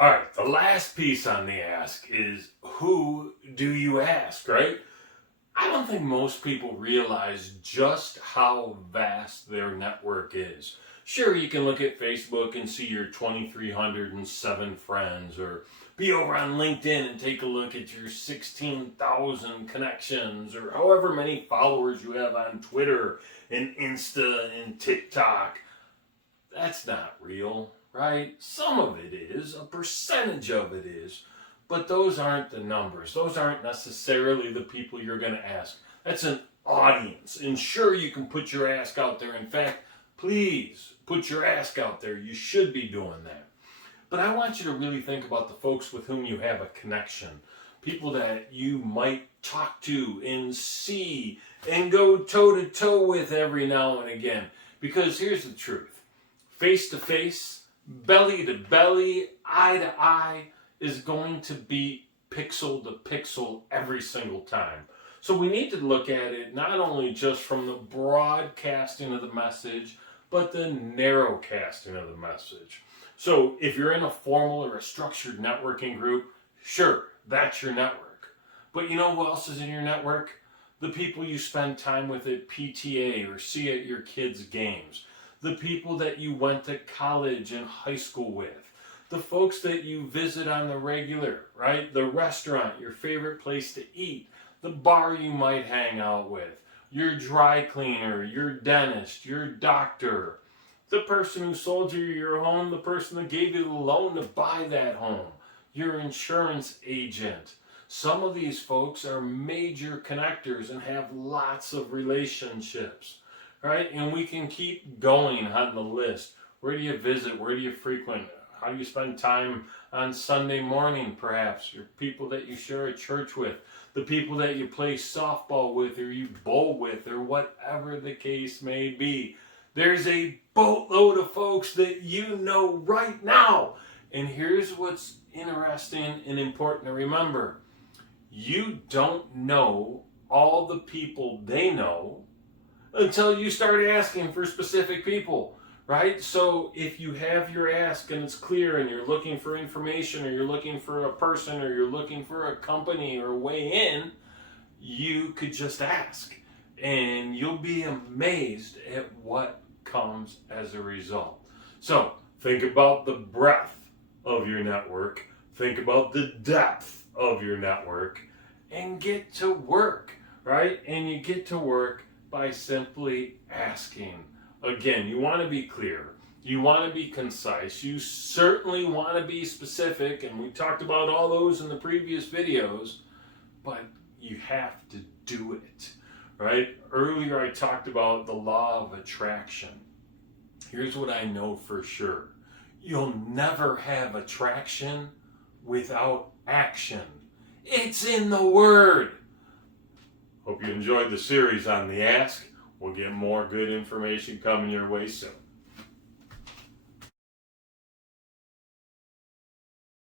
All right, the last piece on the ask is who do you ask, right? I don't think most people realize just how vast their network is. Sure, you can look at Facebook and see your 2,307 friends, or be over on LinkedIn and take a look at your 16,000 connections, or however many followers you have on Twitter and Insta and TikTok. That's not real, right? Some of it is, a percentage of it is, but those aren't the numbers. Those aren't necessarily the people you're going to ask. That's an audience. And sure, you can put your ask out there. In fact, please put your ask out there. You should be doing that. But I want you to really think about the folks with whom you have a connection. People that you might talk to and see and go toe to toe with every now and again. Because here's the truth. Face to face, belly to belly, eye to eye is going to be pixel to pixel every single time. So we need to look at it not only just from the broadcasting of the message, but the narrow casting of the message. So if you're in a formal or a structured networking group, sure, that's your network. But you know who else is in your network? The people you spend time with at PTA or see at your kids' games. The people that you went to college and high school with. The folks that you visit on the regular, right? The restaurant, your favorite place to eat. The bar you might hang out with. Your dry cleaner, your dentist, your doctor. The person who sold you your home, the person that gave you the loan to buy that home. Your insurance agent. Some of these folks are major connectors and have lots of relationships, right? And we can keep going on the list. Where do you visit? Where do you frequent? How do you spend time on Sunday morning, perhaps? Your people that you share a church with, the people that you play softball with or you bowl with, or whatever the case may be. There's a boatload of folks that you know right now. And here's what's interesting and important to remember. You don't know all the people they know until you start asking for specific people. Right? So if you have your ask and it's clear and you're looking for information or you're looking for a person or you're looking for a company or way in, you could just ask. And you'll be amazed at what comes as a result. So think about the breadth of your network. Think about the depth of your network and get to work. Right? And you get to work by simply asking. Again, you want to be clear. You want to be concise. You certainly want to be specific, and we talked about all those in the previous videos, but you have to do it, right? Earlier I talked about the law of attraction. Here's what I know for sure. You'll never have attraction without action. It's in the Word. Hope you enjoyed the series on the Ask. We'll get more good information coming your way soon.